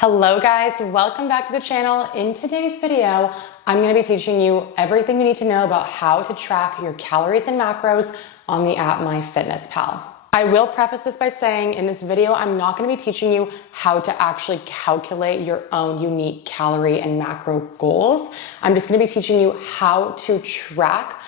Hello guys, welcome back to the channel. In today's video, I'm going to be teaching you everything you need to know about how to track your calories and macros on the app MyFitnessPal. I will preface this by saying in this video, I'm not going to be teaching you how to actually calculate your own unique calorie and macro goals. I'm just going to be teaching you how to track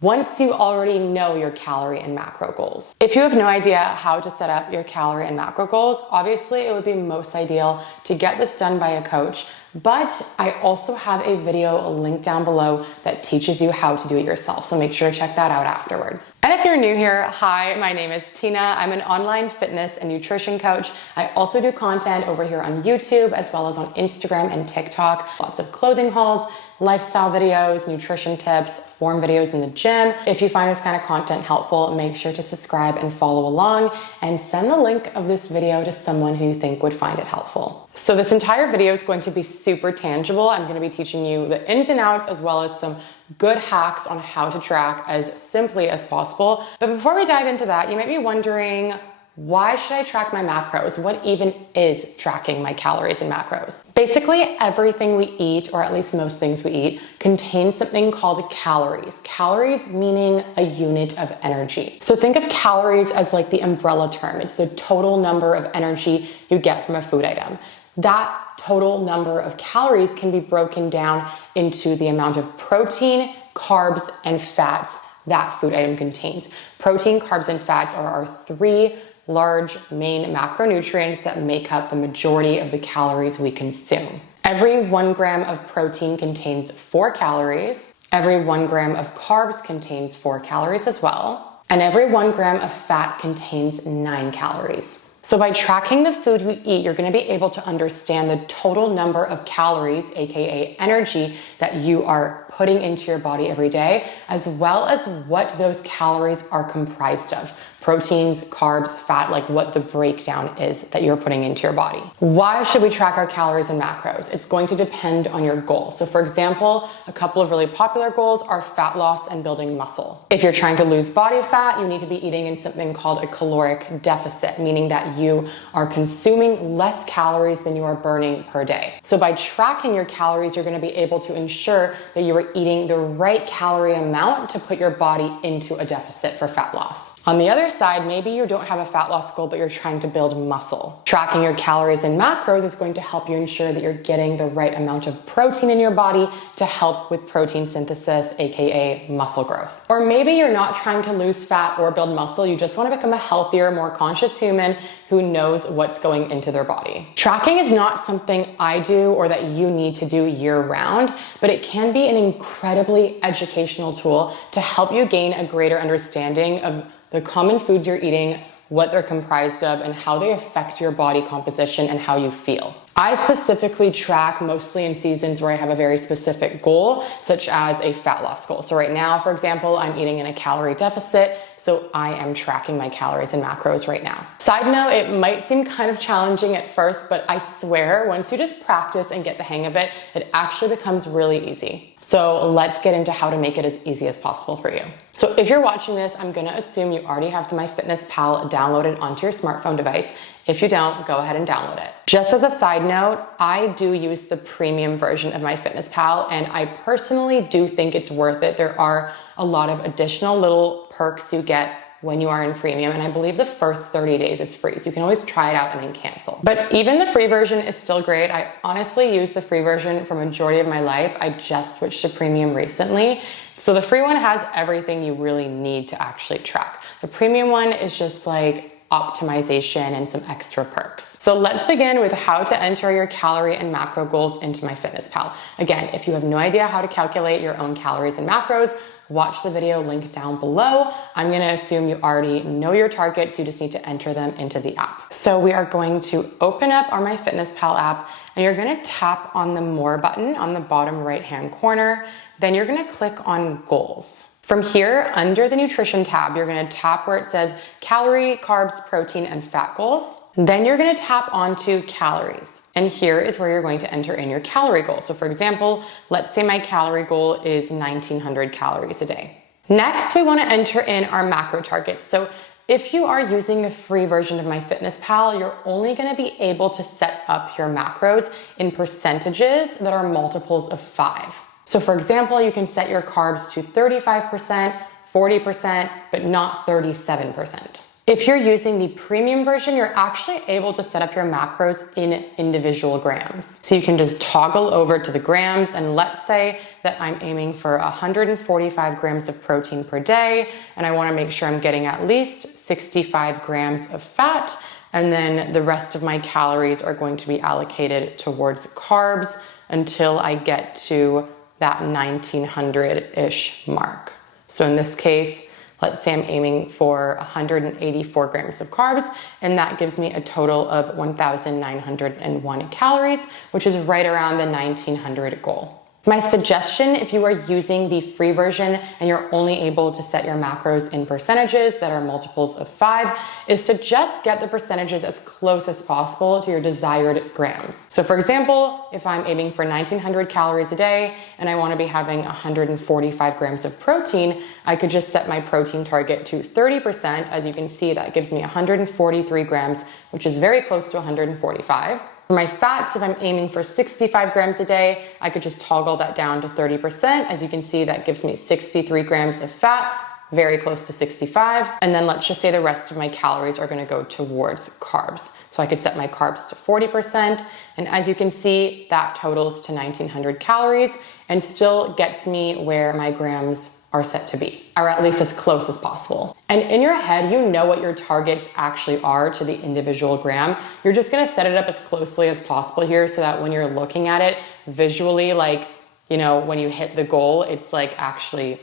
once you already know your calorie and macro goals. If you have no idea how to set up your calorie and macro goals, obviously it would be most ideal to get this done by a coach, but I also have a video linked down below that teaches you how to do it yourself, so make sure to check that out afterwards. And if you're new here, hi, my name is Tina. I'm an online fitness and nutrition coach. I also do content over here on YouTube as well as on Instagram and TikTok, lots of clothing hauls, lifestyle videos, nutrition tips, form videos in the gym. If you find this kind of content helpful, make sure to subscribe and follow along and send the link of this video to someone who you think would find it helpful. So this entire video is going to be super tangible. I'm going to be teaching you the ins and outs as well as some good hacks on how to track as simply as possible. But before we dive into that, you might be wondering, why should I track my macros? What even is tracking my calories and macros? Basically, everything we eat, or at least most things we eat, contains something called calories. Calories meaning a unit of energy. So think of calories as like the umbrella term. It's the total number of energy you get from a food item. That total number of calories can be broken down into the amount of protein, carbs, and fats that food item contains. Protein, carbs, and fats are our three large main macronutrients that make up the majority of the calories we consume. Every 1 gram of protein contains 4 calories. Every 1 gram of carbs contains 4 calories as well. And every 1 gram of fat contains 9 calories. So by tracking the food we eat, you're going to be able to understand the total number of calories, aka energy, that you are putting into your body every day, as well as what those calories are comprised of. Proteins, carbs, fat, like what the breakdown is that you're putting into your body. Why should we track our calories and macros? It's going to depend on your goal. So for example, a couple of really popular goals are fat loss and building muscle. If you're trying to lose body fat, you need to be eating in something called a caloric deficit, meaning that you are consuming less calories than you are burning per day. So by tracking your calories, you're going to be able to ensure that you are eating the right calorie amount to put your body into a deficit for fat loss. On the other side, maybe you don't have a fat loss goal, but you're trying to build muscle. Tracking your calories and macros is going to help you ensure that you're getting the right amount of protein in your body to help with protein synthesis, aka muscle growth. Or maybe you're not trying to lose fat or build muscle, you just want to become a healthier, more conscious human who knows what's going into their body. Tracking is not something I do or that you need to do year round, but it can be an incredibly educational tool to help you gain a greater understanding of the common foods you're eating, what they're comprised of, and how they affect your body composition and how you feel. I specifically track mostly in seasons where I have a very specific goal, such as a fat loss goal. So right now, for example, I'm eating in a calorie deficit, so I am tracking my calories and macros right now. Side note, it might seem kind of challenging at first, but I swear once you just practice and get the hang of it, it actually becomes really easy. So let's get into how to make it as easy as possible for you. So if you're watching this, I'm gonna assume you already have the MyFitnessPal downloaded onto your smartphone device. If you don't, go ahead and download it. Just as a side note, I do use the premium version of MyFitnessPal, and I personally do think it's worth it. There are a lot of additional little perks you get when you are in premium, and I believe the first 30 days is free, so you can always try it out and then cancel. But even the free version is still great. I honestly use the free version for majority of my life. I just switched to premium recently. So the free one has everything you really need to actually track. The premium one is just like optimization and some extra perks. So let's begin with how to enter your calorie and macro goals into MyFitnessPal. Again, if you have no idea how to calculate your own calories and macros, watch the video linked down below. I'm gonna assume you already know your targets, you just need to enter them into the app. So we are going to open up our MyFitnessPal app, and you're gonna tap on the More button on the bottom right-hand corner. Then you're gonna click on Goals. From here, under the nutrition tab, you're gonna tap where it says calorie, carbs, protein, and fat goals. Then you're gonna tap onto calories. And here is where you're going to enter in your calorie goal. So for example, let's say my calorie goal is 1900 calories a day. Next, we wanna enter in our macro targets. So if you are using the free version of MyFitnessPal, you're only gonna be able to set up your macros in percentages that are multiples of 5. So for example, you can set your carbs to 35%, 40%, but not 37%. If you're using the premium version, you're actually able to set up your macros in individual grams. So you can just toggle over to the grams, and let's say that I'm aiming for 145 grams of protein per day, and I wanna make sure I'm getting at least 65 grams of fat, and then the rest of my calories are going to be allocated towards carbs until I get to that 1900-ish mark. So in this case, let's say I'm aiming for 184 grams of carbs, and that gives me a total of 1,901 calories, which is right around the 1900 goal. My suggestion, if you are using the free version and you're only able to set your macros in percentages that are multiples of 5, is to just get the percentages as close as possible to your desired grams. So for example, if I'm aiming for 1900 calories a day and I want to be having 145 grams of protein, I could just set my protein target to 30%. As you can see, that gives me 143 grams, which is very close to 145. For my fats, if I'm aiming for 65 grams a day, I could just toggle that down to 30%. As you can see, that gives me 63 grams of fat, very close to 65. And then let's just say the rest of my calories are gonna go towards carbs. So I could set my carbs to 40%. And as you can see, that totals to 1900 calories and still gets me where my grams are set to be, or at least as close as possible. And in your head, you know what your targets actually are to the individual gram. You're just gonna set it up as closely as possible here so that when you're looking at it visually, like, you know, when you hit the goal, it's like actually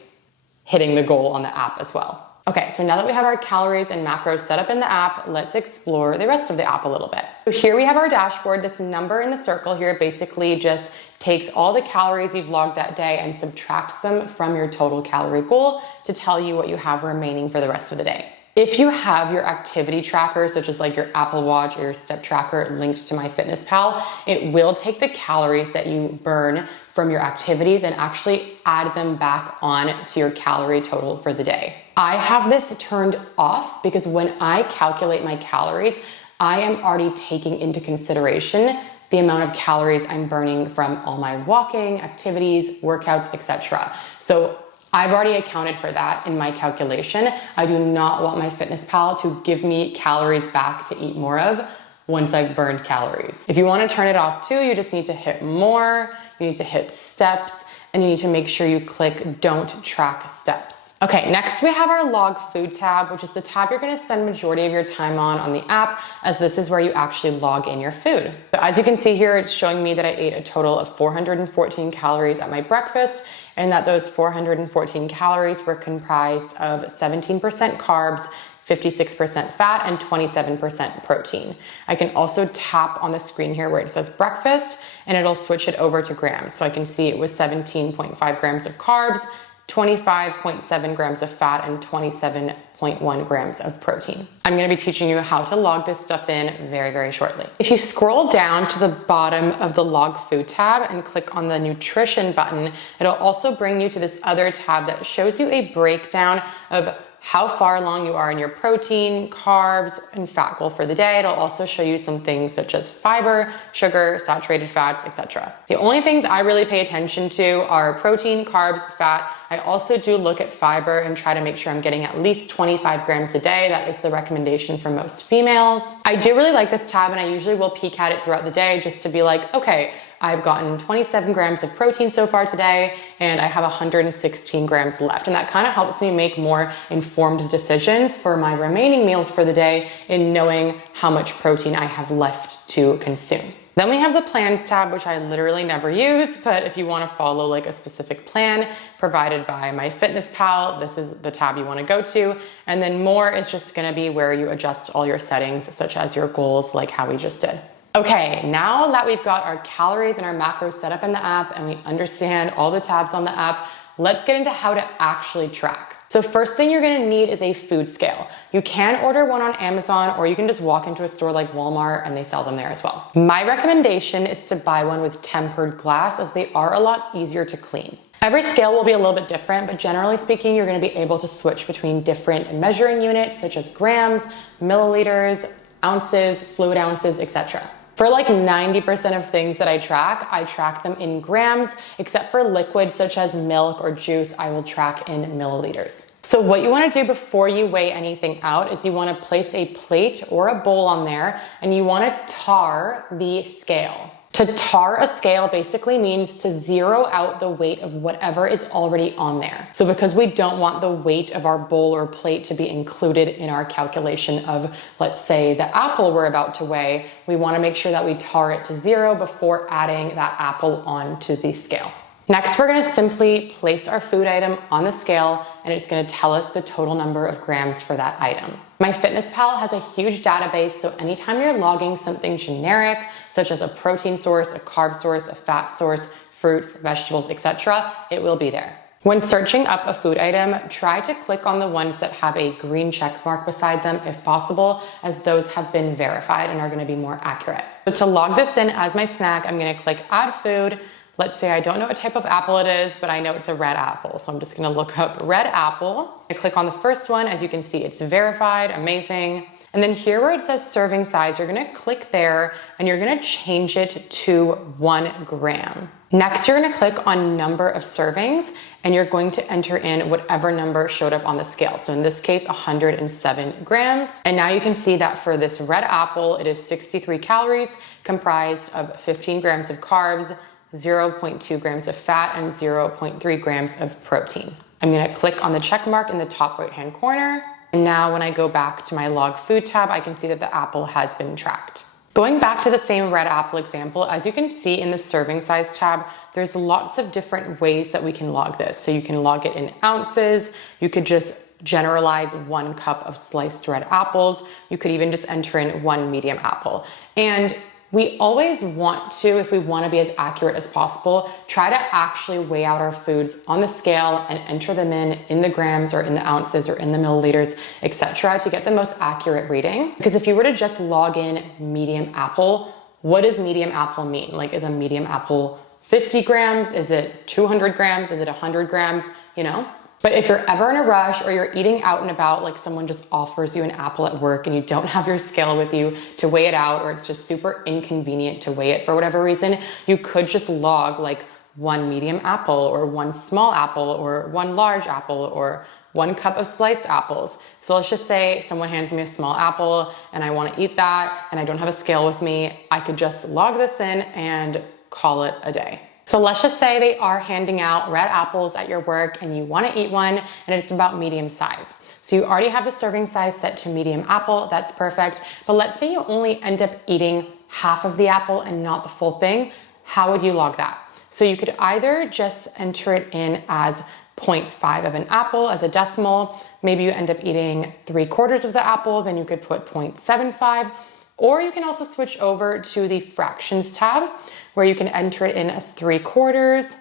hitting the goal on the app as well. Okay, so now that we have our calories and macros set up in the app, let's explore the rest of the app a little bit. So here we have our dashboard. This number in the circle here basically just takes all the calories you've logged that day and subtracts them from your total calorie goal to tell you what you have remaining for the rest of the day. If you have your activity tracker, such as like your Apple Watch or your step tracker linked to MyFitnessPal, it will take the calories that you burn from your activities and actually add them back on to your calorie total for the day. I have this turned off because when I calculate my calories, I am already taking into consideration the amount of calories I'm burning from all my walking, activities, workouts, etc. So I've already accounted for that in my calculation. I do not want MyFitnessPal to give me calories back to eat more of once I've burned calories. If you want to turn it off too, you just need to hit more, you need to hit steps, and you need to make sure you click don't track steps. Okay, next we have our log food tab, which is the tab you're gonna spend majority of your time on the app, as this is where you actually log in your food. So as you can see here, it's showing me that I ate a total of 414 calories at my breakfast, and that those 414 calories were comprised of 17% carbs, 56% fat, and 27% protein. I can also tap on the screen here where it says breakfast, and it'll switch it over to grams. So I can see it was 17.5 grams of carbs, 25.7 grams of fat, and 27.1 grams of protein. I'm gonna be teaching you how to log this stuff in very, very shortly. If you scroll down to the bottom of the log food tab and click on the nutrition button, it'll also bring you to this other tab that shows you a breakdown of how far along you are in your protein, carbs, and fat goal for the day. It'll also show you some things such as fiber, sugar, saturated fats, etc. The only things I really pay attention to are protein, carbs, fat. I also do look at fiber and try to make sure I'm getting at least 25 grams a day. That is the recommendation for most females. I do really like this tab, and I usually will peek at it throughout the day just to be like, okay, I've gotten 27 grams of protein so far today, and I have 116 grams left. And that kind of helps me make more informed decisions for my remaining meals for the day in knowing how much protein I have left to consume. Then we have the plans tab, which I literally never use, but if you want to follow like a specific plan provided by MyFitnessPal, this is the tab you want to go to. And then more is just going to be where you adjust all your settings, such as your goals, like how we just did. Okay, now that we've got our calories and our macros set up in the app and we understand all the tabs on the app, let's get into how to actually track. So first thing you're gonna need is a food scale. You can order one on Amazon, or you can just walk into a store like Walmart and they sell them there as well. My recommendation is to buy one with tempered glass, as they are a lot easier to clean. Every scale will be a little bit different, but generally speaking, you're gonna be able to switch between different measuring units such as grams, milliliters, ounces, fluid ounces, etc. For like 90% of things that I track them in grams, except for liquids such as milk or juice, I will track in milliliters. So what you wanna do before you weigh anything out is you wanna place a plate or a bowl on there and you wanna tar the scale. To tar a scale basically means to zero out the weight of whatever is already on there. So because we don't want the weight of our bowl or plate to be included in our calculation of, let's say, the apple we're about to weigh, we want to make sure that we tar it to zero before adding that apple onto the scale. Next, we're going to simply place our food item on the scale and it's going to tell us the total number of grams for that item. MyFitnessPal has a huge database, so anytime you're logging something generic, such as a protein source, a carb source, a fat source, fruits, vegetables, etc., it will be there. When searching up a food item, try to click on the ones that have a green check mark beside them if possible, as those have been verified and are going to be more accurate. So to log this in as my snack, I'm going to click add food. Let's say I don't know what type of apple it is, but I know it's a red apple. So I'm just gonna look up red apple. I click on the first one. As you can see, it's verified, amazing. And then here where it says serving size, you're gonna click there and you're gonna change it to 1 gram. Next, you're gonna click on number of servings and you're going to enter in whatever number showed up on the scale. So in this case, 107 grams. And now you can see that for this red apple, it is 63 calories, comprised of 15 grams of carbs, 0.2 grams of fat, and 0.3 grams of protein. I'm gonna click on the check mark in the top right-hand corner. And now when I go back to my log food tab, I can see that the apple has been tracked. Going back to the same red apple example, as you can see in the serving size tab, there's lots of different ways that we can log this. So you can log it in ounces. You could just generalize 1 cup of sliced red apples. You could even just enter in 1 medium apple. And we always want to, if we want to be as accurate as possible, try to actually weigh out our foods on the scale and enter them in the grams or in the ounces or in the milliliters, etc., to get the most accurate reading. Because if you were to just log in medium apple, what does medium apple mean? Like, is a medium apple 50 grams? Is it 200 grams? Is it 100 grams? You know? But if you're ever in a rush or you're eating out and about, like someone just offers you an apple at work and you don't have your scale with you to weigh it out, or it's just super inconvenient to weigh it for whatever reason, you could just log like 1 medium apple or 1 small apple or 1 large apple or 1 cup of sliced apples. So let's just say someone hands me a small apple and I want to eat that and I don't have a scale with me. I could just log this in and call it a day. So let's just say they are handing out red apples at your work and you want to eat one and it's about medium size. So you already have the serving size set to medium apple, that's perfect. But let's say you only end up eating half of the apple and not the full thing. How would you log that? So you could either just enter it in as 0.5 of an apple as a decimal. Maybe you end up eating 3/4 of the apple, then you could put 0.75. Or you can also switch over to the fractions tab where you can enter it in as 3/4,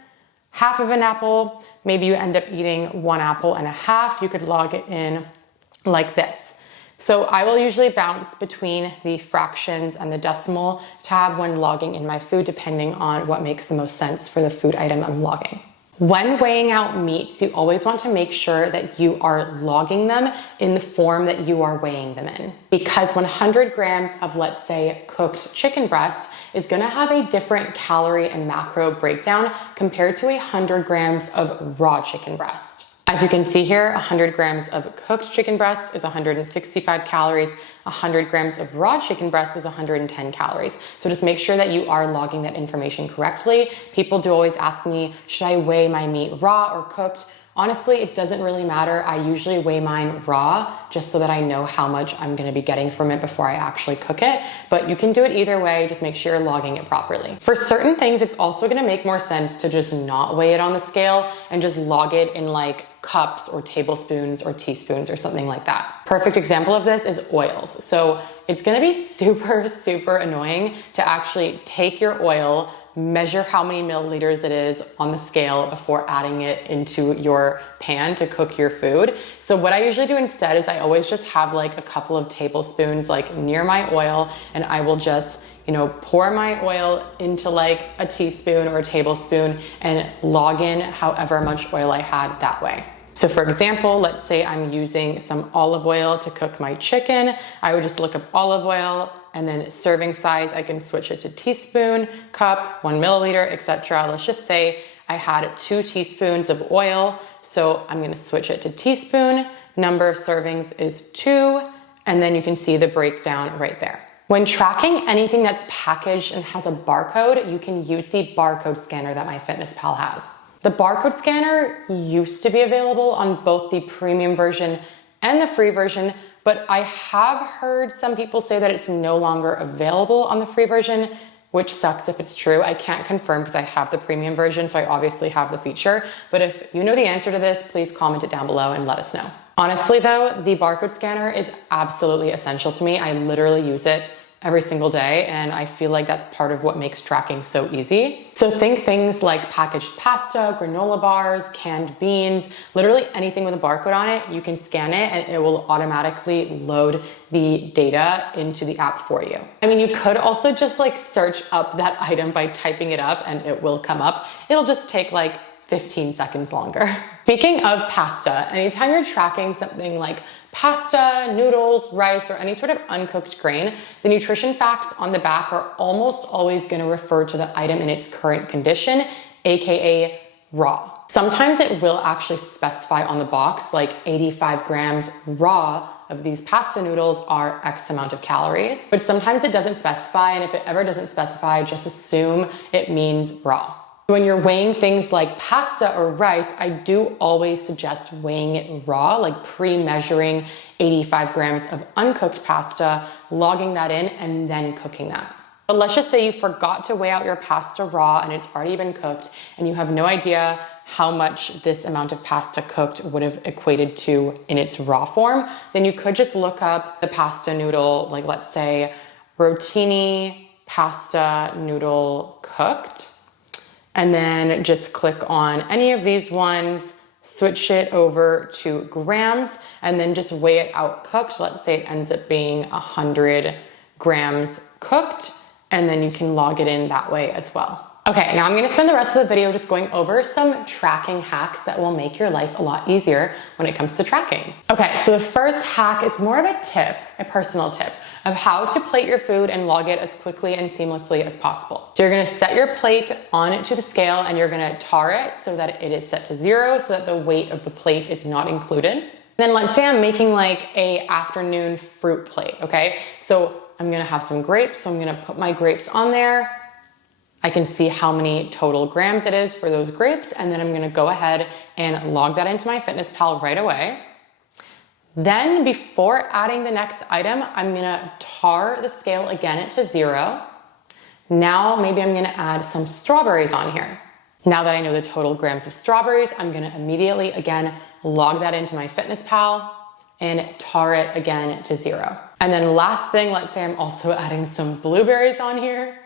half of an apple. Maybe you end up eating 1 apple and a half. You could log it in like this. So I will usually bounce between the fractions and the decimal tab when logging in my food, depending on what makes the most sense for the food item I'm logging. When weighing out meats, you always want to make sure that you are logging them in the form that you are weighing them in. Because 100 grams of, let's say, cooked chicken breast is gonna have a different calorie and macro breakdown compared to 100 grams of raw chicken breast. As you can see here, 100 grams of cooked chicken breast is 165 calories. 100 grams of raw chicken breast is 110 calories. So just make sure that you are logging that information correctly. People do always ask me, should I weigh my meat raw or cooked? Honestly, it doesn't really matter. I usually weigh mine raw just so that I know how much I'm gonna be getting from it before I actually cook it. But you can do it either way, just make sure you're logging it properly. For certain things, it's also gonna make more sense to just not weigh it on the scale and just log it in like cups or tablespoons or teaspoons or something like that. Perfect example of this is oils. So it's gonna be super, super annoying to actually take your oil, measure how many milliliters it is on the scale before adding it into your pan to cook your food. So what I usually do instead is I always just have like a couple of tablespoons like near my oil, and I will just, pour my oil into like a teaspoon or a tablespoon and log in however much oil I had that way. So for example, let's say I'm using some olive oil to cook my chicken. I would just look up olive oil, and then serving size, I can switch it to teaspoon, cup, 1 milliliter, etc. Let's just say I had 2 teaspoons of oil. So I'm gonna switch it to teaspoon. Number of servings is 2. And then you can see the breakdown right there. When tracking anything that's packaged and has a barcode, you can use the barcode scanner that MyFitnessPal has. The barcode scanner used to be available on both the premium version and the free version, but I have heard some people say that it's no longer available on the free version, which sucks if it's true. I can't confirm because I have the premium version, so I obviously have the feature. But if you know the answer to this, please comment it down below and let us know. Honestly though, the barcode scanner is absolutely essential to me. I literally use it every single day, and I feel like that's part of what makes tracking so easy. So think things like packaged pasta, granola bars, canned beans, literally anything with a barcode on it, you can scan it and it will automatically load the data into the app for you. I mean, you could also just like search up that item by typing it up and it will come up. It'll just take like 15 seconds longer. Speaking of pasta, anytime you're tracking something like pasta, noodles, rice, or any sort of uncooked grain, the nutrition facts on the back are almost always going to refer to the item in its current condition, aka raw. Sometimes it will actually specify on the box like 85 grams raw of these pasta noodles are X amount of calories, but sometimes it doesn't specify, and if it ever doesn't specify, just assume it means raw. When you're weighing things like pasta or rice, I do always suggest weighing it raw, like pre-measuring 85 grams of uncooked pasta, logging that in, and then cooking that. But let's just say you forgot to weigh out your pasta raw and it's already been cooked and you have no idea how much this amount of pasta cooked would have equated to in its raw form, then you could just look up the pasta noodle, like let's say rotini pasta noodle cooked, and then just click on any of these ones, switch it over to grams, and then just weigh it out cooked. Let's say it ends up being 100 grams cooked, and then you can log it in that way as well. Okay, now I'm gonna spend the rest of the video just going over some tracking hacks that will make your life a lot easier when it comes to tracking. Okay, so the first hack is more of a tip, a personal tip, of how to plate your food and log it as quickly and seamlessly as possible. So you're gonna set your plate onto the scale and you're gonna tar it so that it is set to 0 so that the weight of the plate is not included. Then let's say I'm making like a afternoon fruit plate, okay? So I'm gonna have some grapes, so I'm gonna put my grapes on there. I can see how many total grams it is for those grapes, and then I'm gonna go ahead and log that into MyFitnessPal right away. Then before adding the next item, I'm gonna tar the scale again to 0. Now maybe I'm gonna add some strawberries on here. Now that I know the total grams of strawberries, I'm gonna immediately again log that into MyFitnessPal and tar it again to 0. And then last thing, let's say I'm also adding some blueberries on here.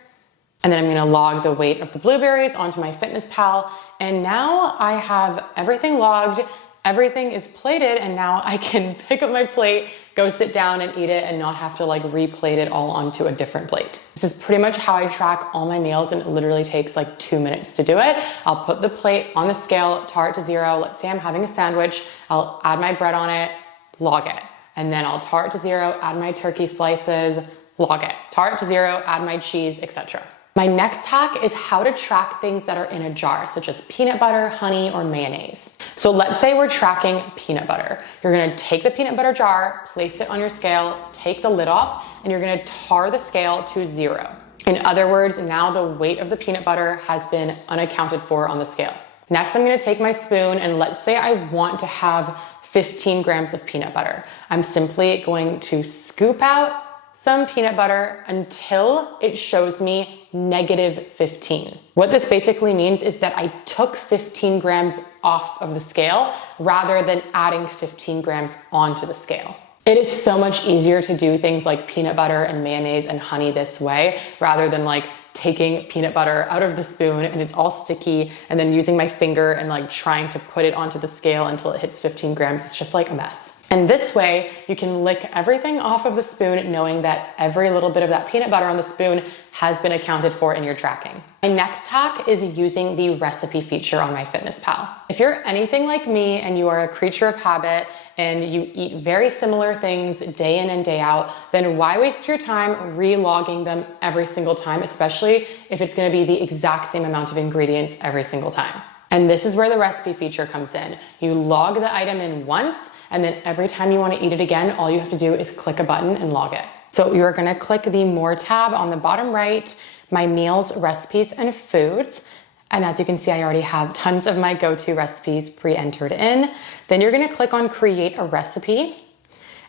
And then I'm gonna log the weight of the blueberries onto MyFitnessPal. And now I have everything logged, everything is plated, and now I can pick up my plate, go sit down and eat it and not have to like replate it all onto a different plate. This is pretty much how I track all my meals, and it literally takes like 2 minutes to do it. I'll put the plate on the scale, tar it to 0. Let's say I'm having a sandwich. I'll add my bread on it, log it. And then I'll tar it to 0, add my turkey slices, log it. Tar it to 0, add my cheese, etc. My next hack is how to track things that are in a jar, such as peanut butter, honey, or mayonnaise. So let's say we're tracking peanut butter. You're gonna take the peanut butter jar, place it on your scale, take the lid off, and you're gonna tar the scale to 0. In other words, now the weight of the peanut butter has been unaccounted for on the scale. Next, I'm gonna take my spoon, and let's say I want to have 15 grams of peanut butter. I'm simply going to scoop out some peanut butter until it shows me -15. What this basically means is that I took 15 grams off of the scale rather than adding 15 grams onto the scale. It is so much easier to do things like peanut butter and mayonnaise and honey this way rather than like taking peanut butter out of the spoon and it's all sticky, and then using my finger and like trying to put it onto the scale until it hits 15 grams. It's just like a mess. And this way you can lick everything off of the spoon, knowing that every little bit of that peanut butter on the spoon has been accounted for in your tracking. My next hack is using the recipe feature on MyFitnessPal. If you're anything like me and you are a creature of habit and you eat very similar things day in and day out, then why waste your time re-logging them every single time, especially if it's gonna be the exact same amount of ingredients every single time. And this is where the recipe feature comes in. You log the item in once, and then every time you wanna eat it again, all you have to do is click a button and log it. So you're gonna click the More tab on the bottom right, My Meals, Recipes, and Foods. And as you can see, I already have tons of my go-to recipes pre-entered in. Then you're gonna click on Create a Recipe,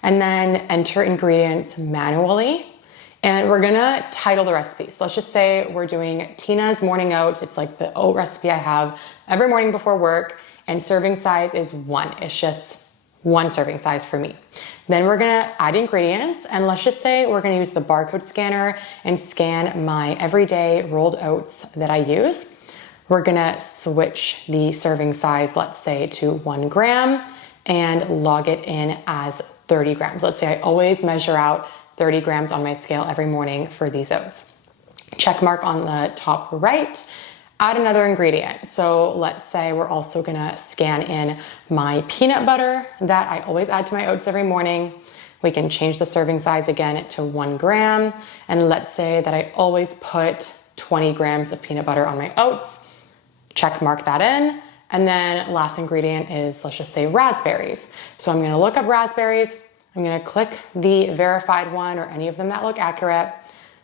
and then enter ingredients manually. And we're gonna title the recipe. So let's just say we're doing Tina's morning oats. It's like the oat recipe I have every morning before work, and serving size is 1. It's just 1 serving size for me. Then we're gonna add ingredients, and let's just say we're gonna use the barcode scanner and scan my everyday rolled oats that I use. We're gonna switch the serving size, let's say to 1 gram, and log it in as 30 grams. Let's say I always measure out 30 grams on my scale every morning for these oats. Check mark on the top right, add another ingredient. So let's say we're also gonna scan in my peanut butter that I always add to my oats every morning. We can change the serving size again to 1 gram. And let's say that I always put 20 grams of peanut butter on my oats. Check mark that in. And then last ingredient is, let's just say, raspberries. So I'm gonna look up raspberries. I'm gonna click the verified one or any of them that look accurate,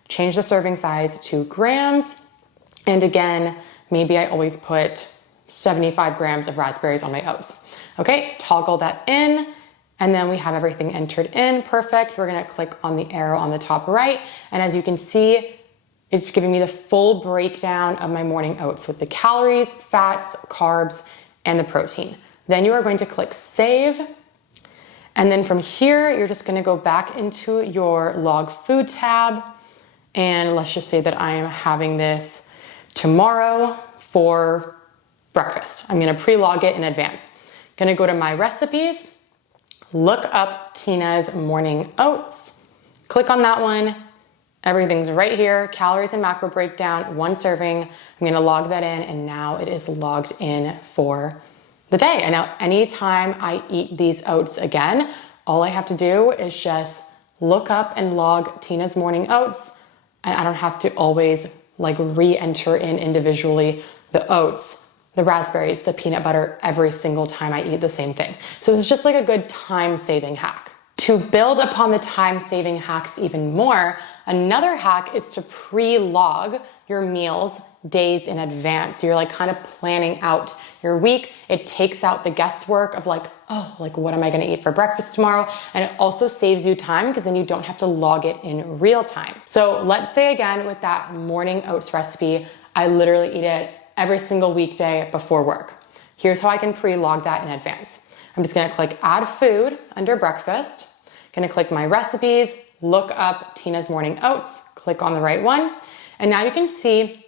change the serving size to grams. And again, maybe I always put 75 grams of raspberries on my oats. Okay, toggle that in, and then we have everything entered in. Perfect. We're gonna click on the arrow on the top right. And as you can see, it's giving me the full breakdown of my morning oats with the calories, fats, carbs, and the protein. Then you are going to click save. And then from here, you're just gonna go back into your log food tab. And let's just say that I am having this tomorrow for breakfast. I'm gonna pre-log it in advance. Gonna go to my recipes, look up Tina's morning oats, click on that one. Everything's right here, calories and macro breakdown, 1 serving. I'm gonna log that in, and now it is logged in for the day. And now anytime I eat these oats again, all I have to do is just look up and log Tina's morning oats, and I don't have to always like re-enter in individually the oats, the raspberries, the peanut butter every single time I eat the same thing. So this is just like a good time-saving hack. To build upon the time-saving hacks even more, another hack is to pre-log your meals days in advance. So you're like kind of planning out your week. It takes out the guesswork of like, oh, like what am I gonna eat for breakfast tomorrow? And it also saves you time because then you don't have to log it in real time. So let's say again, with that morning oats recipe, I literally eat it every single weekday before work. Here's how I can pre-log that in advance. I'm just gonna click add food under breakfast, gonna click my recipes, look up Tina's morning oats, click on the right one. And now you can see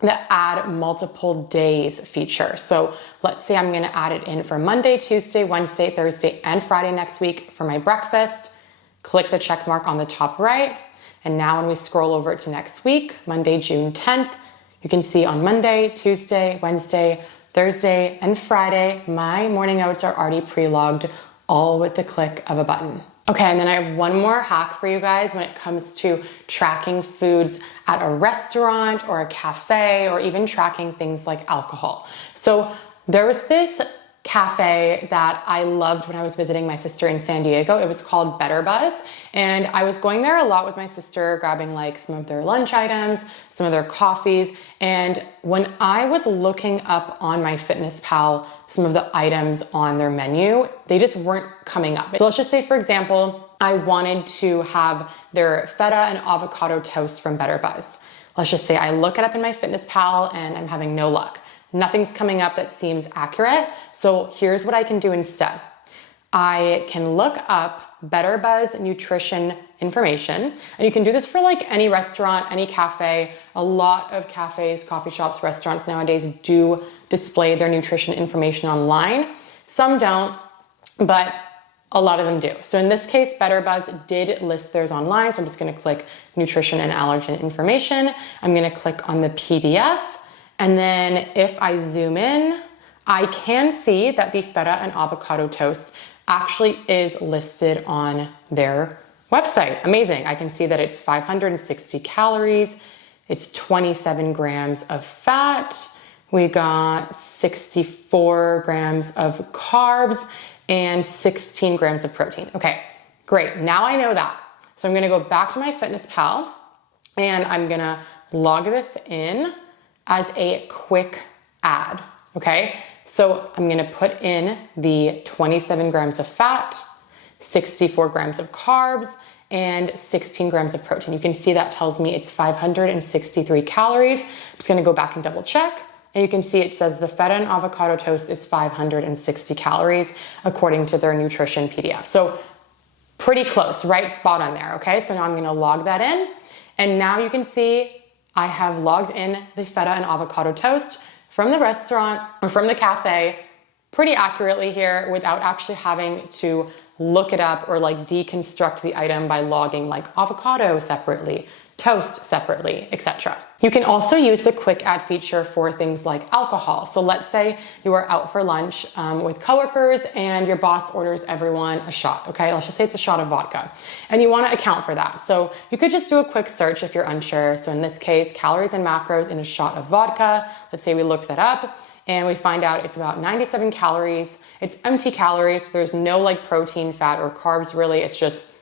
the add multiple days feature. So let's say I'm gonna add it in for Monday, Tuesday, Wednesday, Thursday, and Friday next week for my breakfast. Click the check mark on the top right. And now when we scroll over to next week, Monday, June 10th, you can see on Monday, Tuesday, Wednesday, Thursday, and Friday, my morning oats are already pre-logged, all with the click of a button. Okay, and then I have one more hack for you guys when it comes to tracking foods at a restaurant or a cafe, or even tracking things like alcohol. So there was this cafe that I loved when I was visiting my sister in San Diego. It was called Better Buzz. And I was going there a lot with my sister, grabbing like some of their lunch items, some of their coffees. And when I was looking up on MyFitnessPal, some of the items on their menu, they just weren't coming up. So let's just say, for example, I wanted to have their feta and avocado toast from Better Buzz. Let's just say I look it up in MyFitnessPal and I'm having no luck. Nothing's coming up that seems accurate. So here's what I can do instead. I can look up Better Buzz nutrition information. And you can do this for like any restaurant, any cafe. A lot of cafes, coffee shops, restaurants nowadays do display their nutrition information online. Some don't, but a lot of them do. So in this case, Better Buzz did list theirs online. So I'm just gonna click nutrition and allergen information. I'm gonna click on the PDF. And then if I zoom in, I can see that the feta and avocado toast actually is listed on their website. Amazing. I can see that it's 560 calories. It's 27 grams of fat. We got 64 grams of carbs and 16 grams of protein. Okay, great. Now I know that. So I'm gonna go back to MyFitnessPal and I'm gonna log this in as a quick add, okay? So I'm gonna put in the 27 grams of fat, 64 grams of carbs, and 16 grams of protein. You can see that tells me it's 563 calories. I'm just gonna go back and double check. And you can see it says the feta and avocado toast is 560 calories according to their nutrition PDF. So pretty close, right? Spot on there, okay? So now I'm gonna log that in. And now you can see I have logged in the feta and avocado toast from the restaurant or from the cafe pretty accurately here without actually having to look it up or like deconstruct the item by logging like avocado separately, toast separately, etc. You can also use the quick add feature for things like alcohol. So let's say you are out for lunch with coworkers and your boss orders everyone a shot, okay? Let's just say it's a shot of vodka and you wanna account for that. So you could just do a quick search if you're unsure. So in this case, calories and macros in a shot of vodka. Let's say we looked that up and we find out it's about 97 calories. It's empty calories. There's no like protein, fat, or carbs really. It's just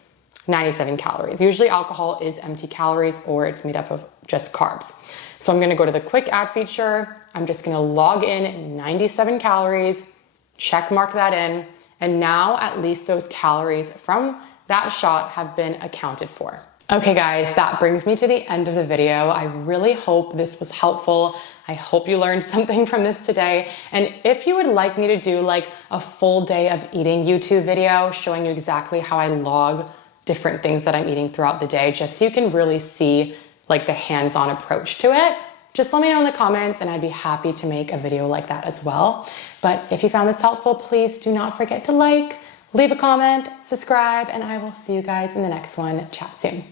97 calories. Usually alcohol is empty calories or it's made up of just carbs. So I'm gonna go to the quick add feature. I'm just gonna log in 97 calories, check mark that in, and now at least those calories from that shot have been accounted for. Okay guys, that brings me to the end of the video. I really hope this was helpful. I hope you learned something from this today. And if you would like me to do like a full day of eating YouTube video showing you exactly how I log different things that I'm eating throughout the day, just so you can really see like the hands-on approach to it, just let me know in the comments and I'd be happy to make a video like that as well. But if you found this helpful, please do not forget to like, leave a comment, subscribe, and I will see you guys in the next one. Chat soon.